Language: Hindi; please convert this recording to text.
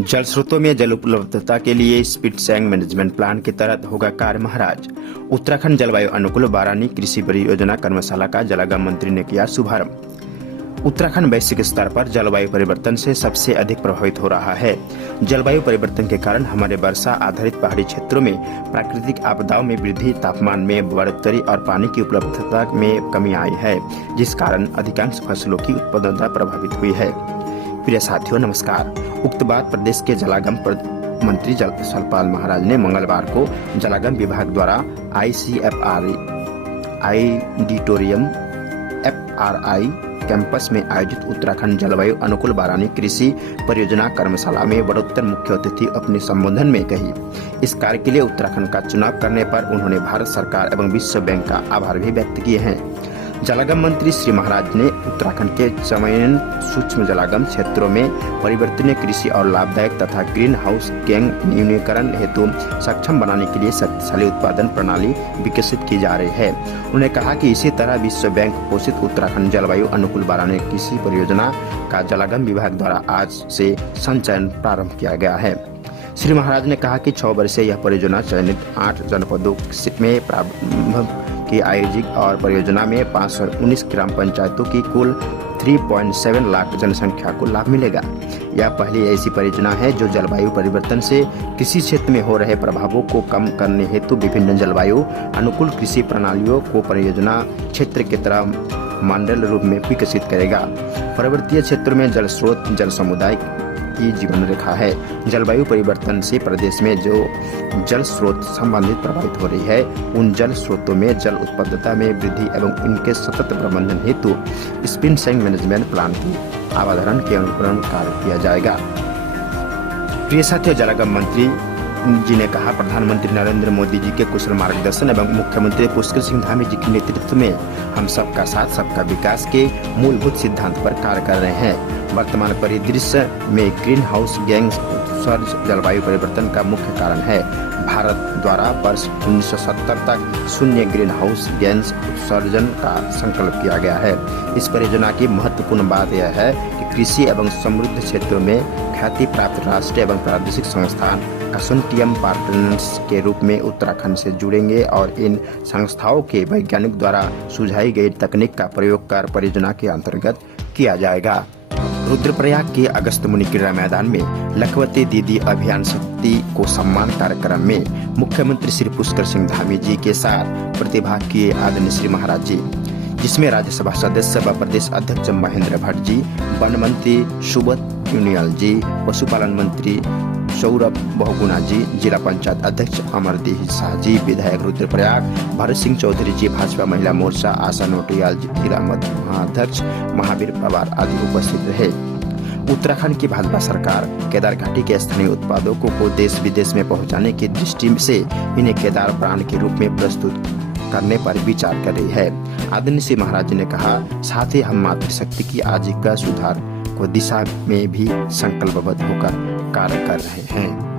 जल स्रोतों में जल उपलब्धता के लिए स्पीड सैंग मैनेजमेंट प्लान के तहत होगा कार्य। महाराज उत्तराखंड जलवायु अनुकूल बारानी कृषि परियोजना कर्मशाला का जलागम मंत्री ने किया शुभारंभ। उत्तराखंड वैश्विक स्तर पर जलवायु परिवर्तन से सबसे अधिक प्रभावित हो रहा है। जलवायु परिवर्तन के कारण हमारे वर्षा आधारित पहाड़ी क्षेत्रों में प्राकृतिक आपदाओं में वृद्धि, तापमान में बढ़ोतरी और पानी की उपलब्धता में कमी आई है, जिस कारण अधिकांश फसलों की उत्पादकता प्रभावित हुई है। प्रिय साथियों, नमस्कार। उक्त बात प्रदेश के जलागम मंत्री सतपाल महाराज ने मंगलवार को जलागम विभाग द्वारा ICFR ऑडिटोरियम FRI कैंपस में आयोजित उत्तराखंड जलवायु अनुकूल बारानी कृषि परियोजना कर्मशाला में बढ़ोत्तर मुख्य अतिथि अपने संबोधन में कही। इस कार्य के लिए उत्तराखंड का चुनाव करने पर उन्होंने भारत सरकार एवं विश्व बैंक का आभार भी व्यक्त किए हैं। जलागम मंत्री श्री महाराज ने उत्तराखंड के चयन सूक्ष्म जलागम क्षेत्रों में परिवर्तनीय कृषि और लाभदायक तथा ग्रीन हाउस गैंग न्यूनीकरण हेतु सक्षम बनाने के लिए शक्तिशाली उत्पादन प्रणाली विकसित की जा रही है। उन्होंने कहा कि इसी तरह विश्व बैंक पोषित उत्तराखंड जलवायु अनुकूल बारानी कृषि परियोजना का जलागम विभाग द्वारा आज से संचालन प्रारंभ किया गया है। श्री महाराज ने कहा कि 6 वर्षीय यह परियोजना चयनित 8 जनपदों में प्रारंभ की आयोजित और परियोजना में 519 ग्राम पंचायतों की कुल 3.7 लाख जनसंख्या को लाभ मिलेगा। यह पहली ऐसी परियोजना है जो जलवायु परिवर्तन से कृषि क्षेत्र में हो रहे प्रभावों को कम करने हेतु विभिन्न जलवायु अनुकूल कृषि प्रणालियों को परियोजना क्षेत्र की तरह मंडल रूप में विकसित करेगा। पर्वतीय क्षेत्रों में जल स्रोत जल समुदाय की जीवन रेखा है। जलवायु परिवर्तन से प्रदेश में जो जल स्रोत संबंधित प्रभावित हो रही है, उन जल स्रोतों में जल उत्पादकता में वृद्धि एवं इनके सतत प्रबंधन हेतु स्पीड सैंग मैनेजमेंट प्लान की अवधारणा के अनुकरण कार्य किया जाएगा। प्रिय साथियों, जलागम मंत्री जी ने कहा, प्रधानमंत्री नरेंद्र मोदी जी के कुशल मार्गदर्शन एवं मुख्यमंत्री पुष्कर सिंह धामी जी के नेतृत्व में हम सबका साथ सबका विकास के मूलभूत सिद्धांत पर कार्य कर रहे हैं। वर्तमान परिदृश्य में ग्रीन हाउस गैस उत्सर्जन जलवायु परिवर्तन का मुख्य कारण है। भारत द्वारा वर्ष 1970 तक शून्य ग्रीन हाउस गैस उत्सर्जन का संकल्प किया गया है। इस परियोजना की महत्वपूर्ण बात यह है कि कृषि एवं समृद्ध क्षेत्रों में ख्याति प्राप्त राष्ट्रीय एवं प्रादेशिक संस्थान कंसोर्टियम पार्टनर्स के रूप में उत्तराखंड से जुड़ेंगे और इन संस्थाओं के वैज्ञानिक द्वारा सुझाई गई तकनीक का प्रयोग कर परियोजना के अंतर्गत किया जाएगा। रुद्रप्रयाग के अगस्त मुनि क्रीड़ा मैदान में लखपति दीदी अभियान शक्ति को सम्मान कार्यक्रम में मुख्यमंत्री श्री पुष्कर सिंह धामी जी के साथ प्रतिभाग किए आदरणीय श्री महाराज जी, जिसमें राज्यसभा सदस्य व प्रदेश अध्यक्ष महेंद्र भट्ट जी, वन मंत्री सुब्रत यूनियल जी, पशुपालन मंत्री सौरभ बहुगुणा जी, जिला पंचायत अध्यक्ष अमरदीप शाह जी, विधायक रुद्रप्रयाग भरत सिंह चौधरी जी, भाजपा महिला मोर्चा आशा नोटियाल जी, जिला अध्यक्ष महावीर पवार आदि उपस्थित रहे। उत्तराखंड की भाजपा सरकार केदार घाटी के स्थानीय उत्पादों को देश विदेश में पहुंचाने की दृष्टि से इन्हें केदार ब्रांड के रूप में प्रस्तुत करने पर विचार कर रही है। आदरणीय श्री महाराज ने कहा, साथ ही हम मातृशक्ति की आजीविका सुधार को दिशा में भी संकल्पबद्ध होकर कार्य कर रहे हैं।